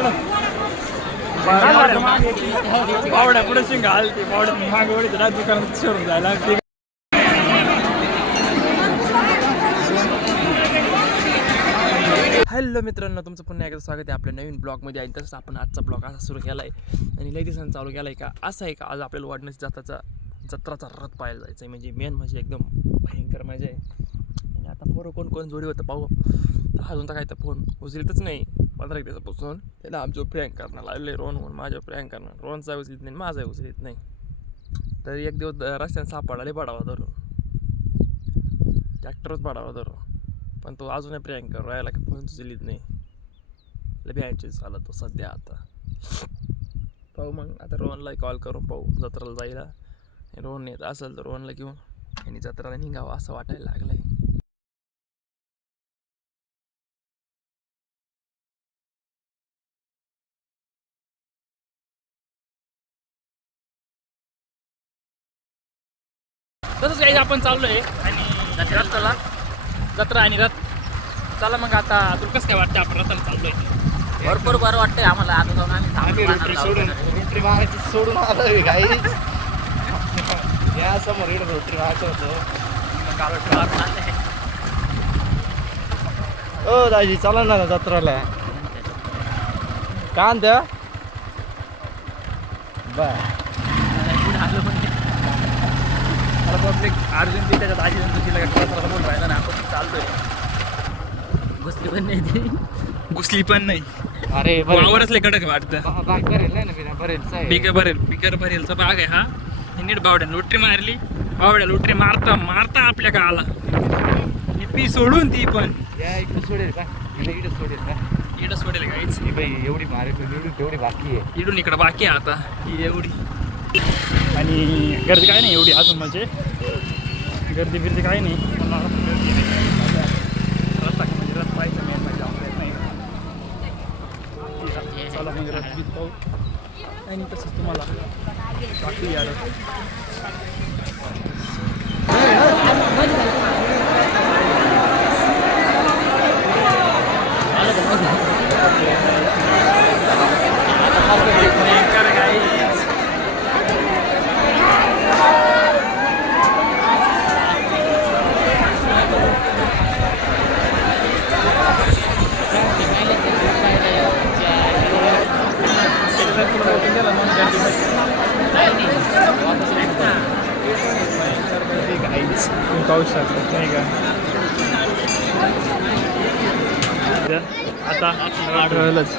झालं पावड्या पुढे शिंग घालते पावड्या मागे वळी तर दुकानात सोडून जायला हॅलो मित्रांनो, तुमचं पुन्हा एकदा स्वागत आहे आपल्या नवीन ब्लॉगमध्ये. आणि तसंच आपण आजचा ब्लॉग असा सुरू केला आहे आणि लई दिवसांनी चालू केला आहे का असं आहे का आज आपल्याला वाढण्याची जत्राचा रथ पाहायला जायचं आहे. म्हणजे मेन म्हणजे एकदम भयंकर मजा आहे. आणि आता पोरं कोण जोडी होतं पाहू. तर अजून तर काय तर फोन उचलतच नाही 15 दिवसापासून. त्याला आमच्यावर प्रँक करणार लागले रोहन म्हणून माझ्यावर प्रँक करणार. रोहनचा उचलीत नाही, माझा उचलीत नाही. तर एक दिवस रस्त्याने सापडाले पडावा धरून, ट्रॅक्टरच पडावा धरून, पण तो अजूनही प्रँक करू राहिला की फोन उचलीत नाही. भ्यायची चालत तो सध्या. आता पाहू मग, आता रोहनला कॉल करून पाहू जत्राला जायला. रोहन येत असेल तर रोहनला घेऊन आणि जत्राला निघावं असं वाटायला लागलं आहे. तसंच काही आपण चाललो आहे आणि रथाला जत्रा आणि रथ. चला मग आता तुला कसं काय वाटतं आपण रथाला चाललो आहे? भरपूर बरं वाटतंय आम्हाला. आता जाऊन आम्ही रोटरी मारायची सोडून आलोय काही या समोर इकडे रोटरी मारायचं होतं. ओ दाजी चला ना जत्राला का आणत्या बर पब्लिक अर्जुन ती त्याच्या दाजी तुझीला बोल राहिला ना. आपण चालतोय, घुसली पण नाही ती. घुसली पण नाही. अरे वावरच लय कडक वाटतं. बाग भरेल ना बिना भरेलचा बिगर भरेलचा बाग आहे हा. नीट बावड्या लोटरी मारली, बावड्या लोटरी मारता आपल्या गावाला पी सोडून ती पण इकडे सोडेल का इकडे सोडेल का इकडं सोडेल काहीच बाई एवढी मारेल एवढी तेवढी बाकी आहे. इकडून इकडं बाकी आहे आता ही एवढी. आणि गर्दी काय नाही एवढी अजून, म्हणजे गर्दी बिर्दी काही नाही. रथ म्हणजे रथ पाहायचं मेन म्हणजे आपल्याला नाही. चला म्हणजे रथ गीत पाहू आणि तसंच तुम्हाला बाकी या पाहू शकतो नाही का. आता आठवलंच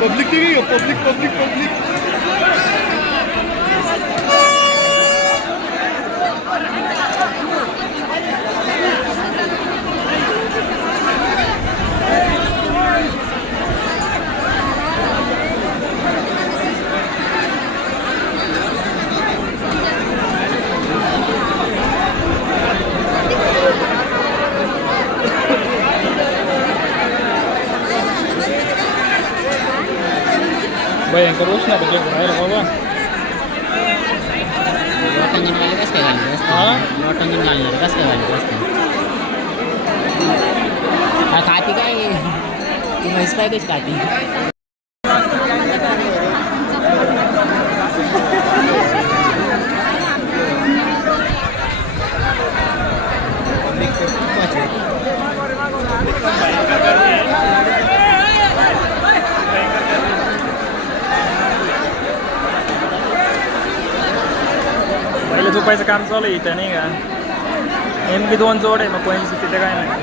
पब्लिक टीवी पब्लिक भयंकर उष्णा राहिला बाबा. लॉटंगीन कसं काय घालणार लॉटंगीन घालणार कसं काय घालणार असतं खाती काय ती म्हैस काय कशी खाती. झोपायचं काम चालू आहे इथं नाही का. नेमकी 2 जोड आहे मग कोणाची चुकी ते काय नाही.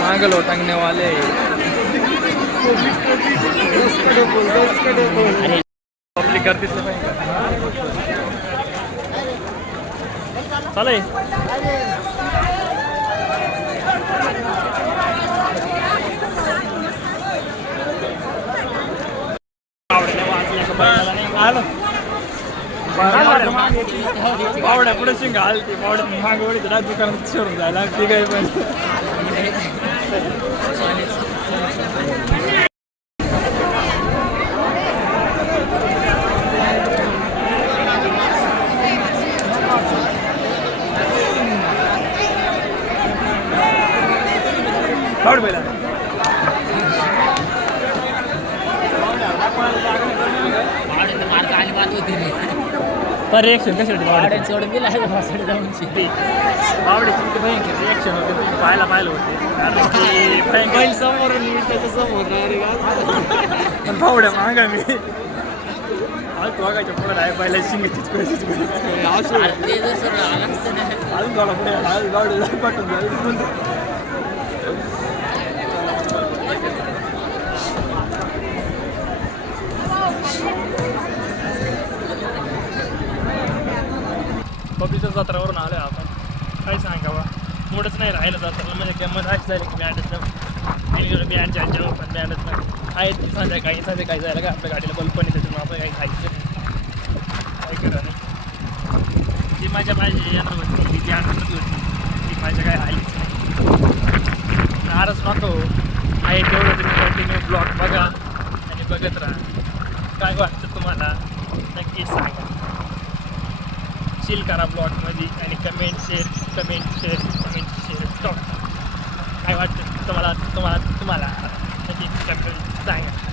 मागल टांगने वाले पब्लिक करतीच नाही चालेल. पावड्या पुढे शिंग आलती पावड्या मागवडी तर दुकानात शिरून जायला ती काही पण पावड पहिला मार्क आली बात होती रे. तर रिएक्शन कशासाठी गाड्या सोडून दिला आहे भाषण जाऊन बावड्याची किती भयंकर रिएक्शन होते तुम्ही पाहायला होते कारण की भयंकर समोरून मी त्याच्या समोर पण बावड्या मागा मी आज तू आगायच्या पुढे आहे पहिला शिंगाचीच पैसेच ते जर सर आला असतं ना अजून थोडा पुढे आज बावडे पाठवून जाईल. पब्लिकच्या जत्रावरून आलो आहे आपण काय सांगावं मूडच नाही राहिलं जत्रेला म्हणजे गंमत अशी झाली की बँडच नाही बँडच्या ह्याच्यावर पण बँडच नाही आहेत संध्याकाळी जायला का आपल्या गाडीला बल्ब पण त्याच्यातून आपण काही खायचं काय करा नाही ती माझ्या येणार होती ती आनंदच होती ती माझ्या काय आलीच नाही. नाराज नको आहे तेवढं तुम्ही कंटिन्यू ब्लॉग बघा आणि बघत राहा. काय वाटतं तुम्हाला नक्की सांगा. चिल करा ब्लॉगमध्ये आणि कमेंट शेअर टॉक काय वाटतं तुम्हाला नक्की कमेंट सांगा.